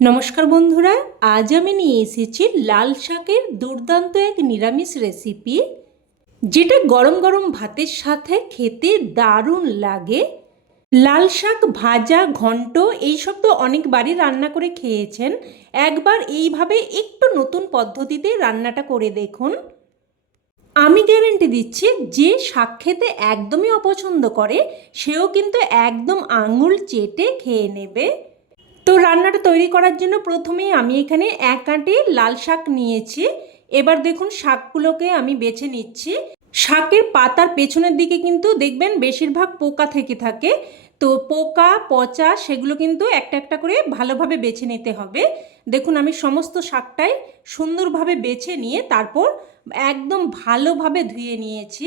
নমস্কার বন্ধুরা, আজ আমি নিয়ে এসেছি লাল শাকের দুর্দান্ত এক নিরামিষ রেসিপি, যেটা গরম গরম ভাতের সাথে খেতে দারুণ লাগে। লাল শাক ভাজা, ঘন্ট এইসব তো অনেকবারই রান্না করে খেয়েছেন। একবার এইভাবে একটু নতুন পদ্ধতিতে রান্নাটা করে দেখুন। আমি গ্যারেন্টি দিচ্ছি, যে শাক খেতে একদমই অপছন্দ করে সেও কিন্তু একদম আঙুল চেটে খেয়ে নেবে। তো রান্নাটা তৈরি করার জন্য প্রথমেই আমি এখানে এক আঁটি লাল শাক নিয়েছি। এবার দেখুন শাকগুলোকে আমি বেছে নিচ্ছি। শাকের পাতার পেছনের দিকে কিন্তু দেখবেন বেশিরভাগ পোকা থেকে থাকে। তো পোকা পচা সেগুলো কিন্তু একটা একটা করে ভালোভাবে বেছে নিতে হবে। দেখুন আমি সমস্ত শাকটাই সুন্দরভাবে বেছে নিয়ে তারপর একদম ভালোভাবে ধুয়ে নিয়েছি।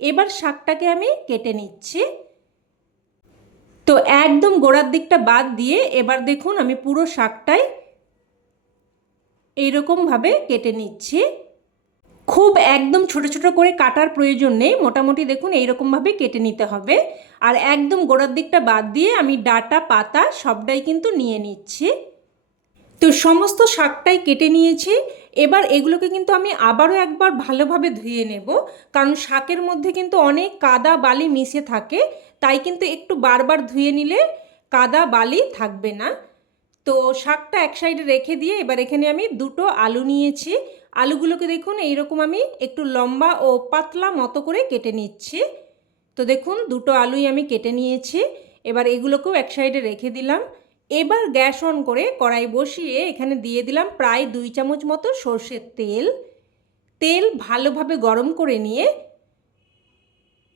এবার শাকটাকে আমি কেটে নিচ্ছি। তো একদম গোড়ার দিকটা বাদ দিয়ে এবার দেখুন আমি পুরো শাকটাই এইরকমভাবে কেটে নিচ্ছি। খুব একদম ছোট ছোট করে কাটার প্রয়োজন নেই, মোটামুটি দেখুন এইরকমভাবে কেটে নিতে হবে। আর একদম গোড়ার দিকটা বাদ দিয়ে আমি ডাঁটা পাতা সবটাই কিন্তু নিয়ে নিচ্ছি। তো সমস্ত শাকটাই কেটে নিয়েছি। এবার এগুলোকে কিন্তু আমি আবারও একবার ভালোভাবে ধুয়ে নেব, কারণ শাকের মধ্যে কিন্তু অনেক কাদা বালি মিশে থাকে। তাই কিন্তু একটু বারবার ধুয়ে নিলে কাদা বালি থাকবে না। তো শাকটা এক সাইডে রেখে দিয়ে এবার এখানে আমি দুটো আলু নিয়েছি। আলুগুলোকে দেখুন এইরকম আমি একটু লম্বা ও পাতলা মতো করে কেটে নিচ্ছি। তো দেখুন দুটো আলুই আমি কেটে নিয়েছি। এবার এগুলোকেও এক সাইডে রেখে দিলাম। এবার গ্যাস অন করে কড়াই বসিয়ে এখানে দিয়ে দিলাম প্রায় 2 চামচ মতো সর্ষের তেল। তেল ভালোভাবে গরম করে নিয়ে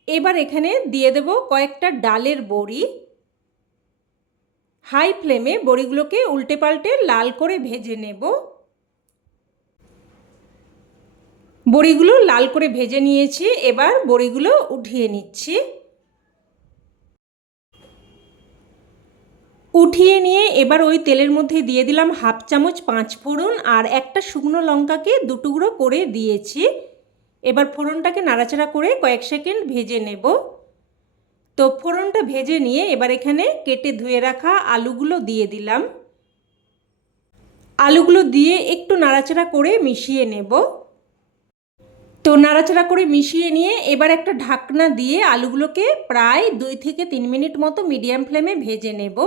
এবার এখানে দিয়ে দেব কয়েকটা ডালের বড়ি। হাই ফ্লেমে বড়িগুলোকে উল্টে পাল্টে লাল করে ভেজে নেব। বড়িগুলো লাল করে ভেজে নিয়েছি, এবার বড়িগুলো উঠিয়ে নিচ্ছি। উঠিয়ে নিয়ে এবার ওই তেলের মধ্যে দিয়ে দিলাম হাফ চামচ 5 ফোড়ন আর একটা শুকনো লঙ্কাকে দুটুকরো করে দিয়েছি। এবার ফোড়নটাকে নাড়াচাড়া করে কয়েক সেকেন্ড ভেজে নেব। তো ফোড়নটা ভেজে নিয়ে এবার এখানে কেটে ধুয়ে রাখা আলুগুলো দিয়ে দিলাম। আলুগুলো দিয়ে একটু নাড়াচাড়া করে মিশিয়ে নেব। তো নাড়াচাড়া করে মিশিয়ে নিয়ে এবার একটা ঢাকনা দিয়ে আলুগুলোকে প্রায় 2 থেকে 3 মিনিট মতো মিডিয়াম ফ্লেমে ভেজে নেব।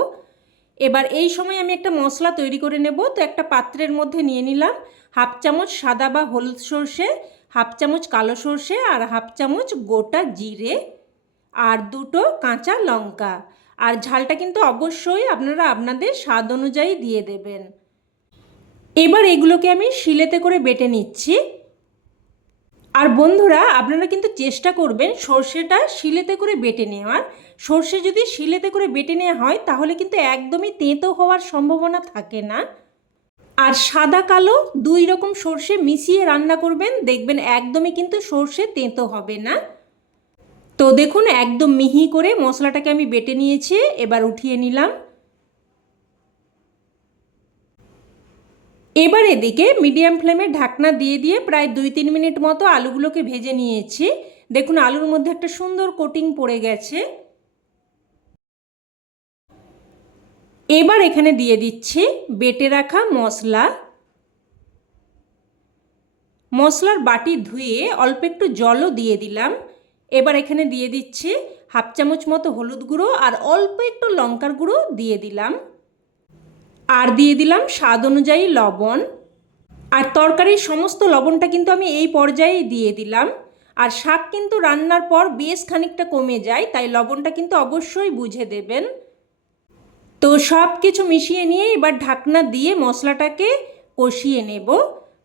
এবার এই সময় আমি একটা মশলা তৈরি করে নেব। তো একটা পাত্রের মধ্যে নিয়ে নিলাম হাফ চামচ সাদা বা হলুদ সর্ষে, হাফ চামচ কালো সর্ষে আর হাফ চামচ গোটা জিরে আর দুটো কাঁচা লঙ্কা। আর ঝালটা কিন্তু অবশ্যই আপনারা আপনাদের স্বাদ অনুযায়ী দিয়ে দেবেন। এবার এগুলোকে আমি শিলেতে করে বেটে নিচ্ছি। আর বন্ধুরা আপনারা কিন্তু চেষ্টা করবেন সর্ষেটা শিলেতে করে বেটে নেওয়ার। সর্ষে যদি শিলেতে করে বেটে নেওয়া হয় তাহলে কিন্তু একদমই তেঁতো হওয়ার সম্ভাবনা থাকে না। আর সাদা কালো 2 রকম সর্ষে মিশিয়ে রান্না করবেন, দেখবেন একদমই কিন্তু সর্ষে তেঁতো হবে না। তো দেখুন একদম মিহি করে মশলাটাকে আমি বেটে নিয়েছি, এবার উঠিয়ে নিলাম। এবার এদিকে মিডিয়াম ফ্লেমে ঢাকনা দিয়ে দিয়ে প্রায় 2-3 মিনিট মতো আলুগুলোকে ভেজে নিয়েছি। দেখুন আলুর মধ্যে একটা সুন্দর কোটিং পড়ে গেছে। এবার এখানে দিয়ে দিচ্ছি বেটে রাখা মশলা। মশলার বাটি ধুয়ে অল্প একটু জলও দিয়ে দিলাম। এবার এখানে দিয়ে দিচ্ছি হাফ চামচ মতো হলুদ গুঁড়ো আর অল্প একটু লঙ্কার গুঁড়ো দিয়ে দিলাম। আর দিয়ে দিলাম স্বাদ অনুযায়ী লবণ। আর তরকারির সমস্ত লবণটা কিন্তু আমি এই পর্যায়েই দিয়ে দিলাম। আর শাক কিন্তু রান্নার পর বেশ খানিকটা কমে যায়, তাই লবণটা কিন্তু অবশ্যই বুঝে দেবেন। তো সব কিছু মিশিয়ে নিয়ে এবার ঢাকনা দিয়ে মশলাটাকে কষিয়ে নেব।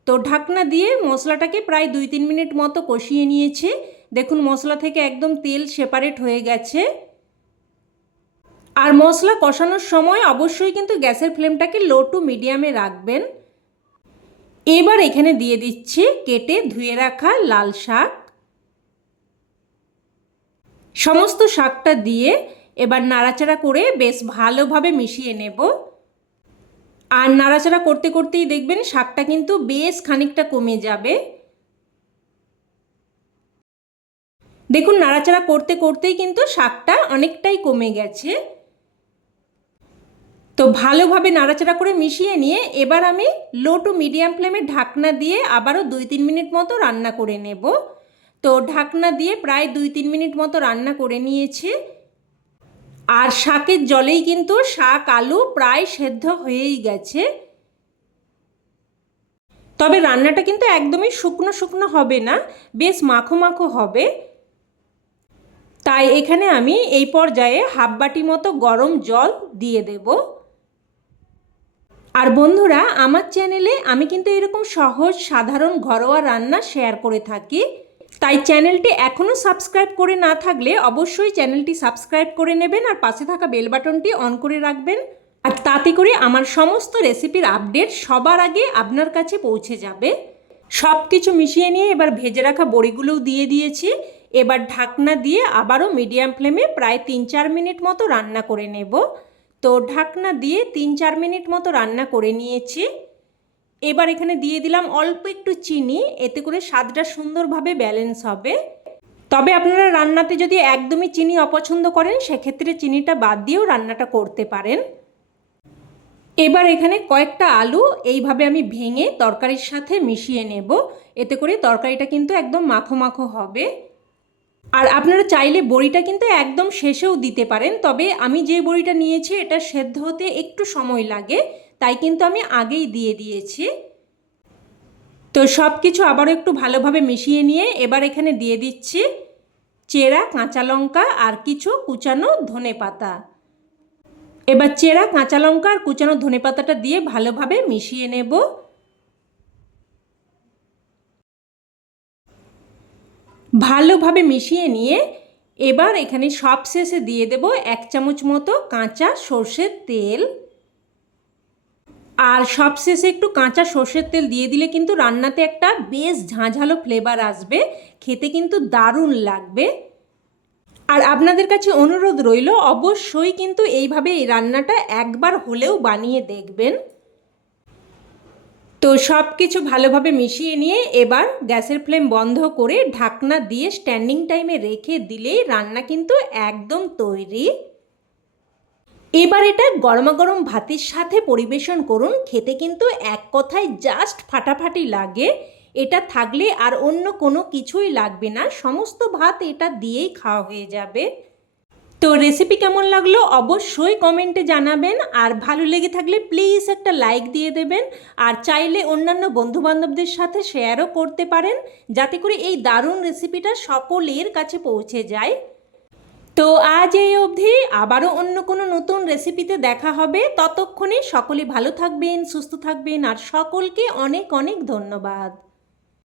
তো ঢাকনা দিয়ে মশলাটাকে প্রায় 2-3 মিনিট মতো কষিয়ে নিয়েছি। দেখুন মশলা থেকে একদম তেল সেপারেট হয়ে গেছে। আর মশলা কষানোর সময় অবশ্যই কিন্তু গ্যাসের ফ্লেমটাকে লো টু মিডিয়ামে রাখবেন। এবার এখানে দিয়ে দিচ্ছি কেটে ধুয়ে রাখা লাল শাক। সমস্ত শাকটা দিয়ে এবার নাড়াচাড়া করে বেশ ভালোভাবে মিশিয়ে নেব। আর নাড়াচাড়া করতে করতেই দেখবেন শাকটা কিন্তু বেশ খানিকটা কমে যাবে। দেখুন নাড়াচাড়া করতে করতেই কিন্তু শাকটা অনেকটাই কমে গেছে। তো ভালোভাবে নাড়াচাড়া করে মিশিয়ে নিয়ে এবার আমি লো টু মিডিয়াম ফ্লেমে ঢাকনা দিয়ে আবারও 2-3 মিনিট মতো রান্না করে নেব। তো ঢাকনা দিয়ে প্রায় 2-3 মিনিট মতো রান্না করে নিয়েছি। আর শাকের জলেই কিন্তু শাক আলু প্রায় সেদ্ধ হয়েই গেছে। তবে রান্নাটা কিন্তু একদমই শুকনো শুকনো হবে না, বেশ মাখো মাখো হবে। তাই এখানে আমি এই পর্যায়ে হাফ বাটি মতো গরম জল দিয়ে দেব। আর বন্ধুরা, আমার চ্যানেলে আমি কিন্তু এরকম সহজ সাধারণ ঘরোয়া রান্না শেয়ার করে থাকি। তাই চ্যানেলটি এখনও সাবস্ক্রাইব করে না থাকলে অবশ্যই চ্যানেলটি সাবস্ক্রাইব করে নেবেন আর পাশে থাকা বেল বাটনটি অন করে রাখবেন। আর তাতে করে আমার সমস্ত রেসিপির আপডেট সবার আগে আপনার কাছে পৌঁছে যাবে। সব কিছু মিশিয়ে নিয়ে এবার ভেজে রাখা বড়িগুলোও দিয়ে দিয়েছি। এবার ঢাকনা দিয়ে আবারও মিডিয়াম ফ্লেমে প্রায় 3-4 মিনিট মতো রান্না করে নেব। তো ঢাকনা দিয়ে 3-4 মিনিট মতো রান্না করে নিয়েছি। এবার এখানে দিয়ে দিলাম অল্প একটু চিনি, এতে করে স্বাদটা সুন্দরভাবে ব্যালেন্স হবে। তবে আপনারা রান্নাতে যদি একদমই চিনি অপছন্দ করেন সেক্ষেত্রে চিনিটা বাদ দিয়েও রান্নাটা করতে পারেন। এবার এখানে কয়েকটা আলু এইভাবে আমি ভেঙে তরকারির সাথে মিশিয়ে নেব, এতে করে তরকারিটা কিন্তু একদম মাখো মাখো হবে। আর আপনারা চাইলে বড়িটা কিন্তু একদম শেষেও দিতে পারেন, তবে আমি যে বড়িটা নিয়েছি এটা সেদ্ধ হতে একটু সময় লাগে, তাই কিন্তু আমি আগেই দিয়ে দিয়েছি। তো সব কিছু আবারও একটু ভালোভাবে মিশিয়ে নিয়ে এবার এখানে দিয়ে দিচ্ছি চেরা কাঁচা লঙ্কা আর কিছু কুচানো ধনেপাতা। এবার চেরা কাঁচা লঙ্কা আর কুচানো ধনেপাতাটা দিয়ে ভালোভাবে মিশিয়ে নেব। ভালোভাবে মিশিয়ে নিয়ে এবার এখানে সবশেষে দিয়ে দেব 1 চামচ মতো কাঁচা সর্ষের তেল। আর সবশেষে একটু কাঁচা সর্ষের তেল দিয়ে দিলে কিন্তু রান্নাতে একটা বেশ ঝাঁঝালো ফ্লেভার আসবে, খেতে কিন্তু দারুণ লাগবে। আর আপনাদের কাছে অনুরোধ রইল অবশ্যই কিন্তু এইভাবে এই রান্নাটা একবার হলেও বানিয়ে দেখবেন। তো সব কিছু ভালোভাবে মিশিয়ে নিয়ে এবার গ্যাসের ফ্লেম বন্ধ করে ঢাকনা দিয়ে স্ট্যান্ডিং টাইমে রেখে দিলেই রান্না কিন্তু একদম তৈরি। এবার এটা গরমাগরম ভাতের সাথে পরিবেশন করুন, খেতে কিন্তু এক কথায় জাস্ট ফাটাফাটি লাগে। এটা থাকলে আর অন্য কোনো কিছুই লাগবে না, সমস্ত ভাত এটা দিয়েই খাওয়া হয়ে যাবে। তো রেসিপি কেমন লাগলো অবশ্যই কমেন্টে জানাবেন, আর ভালো লেগে থাকলে প্লিজ একটা লাইক দিয়ে দেবেন। আর চাইলে অন্যান্য বন্ধুবান্ধবদের সাথে শেয়ারও করতে পারেন, যাতে করে এই দারুণ রেসিপিটা সকলের কাছে পৌঁছে যায়। তো আজ এই অবধি, আবারও অন্য কোনো নতুন রেসিপিতে দেখা হবে। ততক্ষণে সকলে ভালো থাকবেন, সুস্থ থাকবেন, আর সকলকে অনেক অনেক ধন্যবাদ।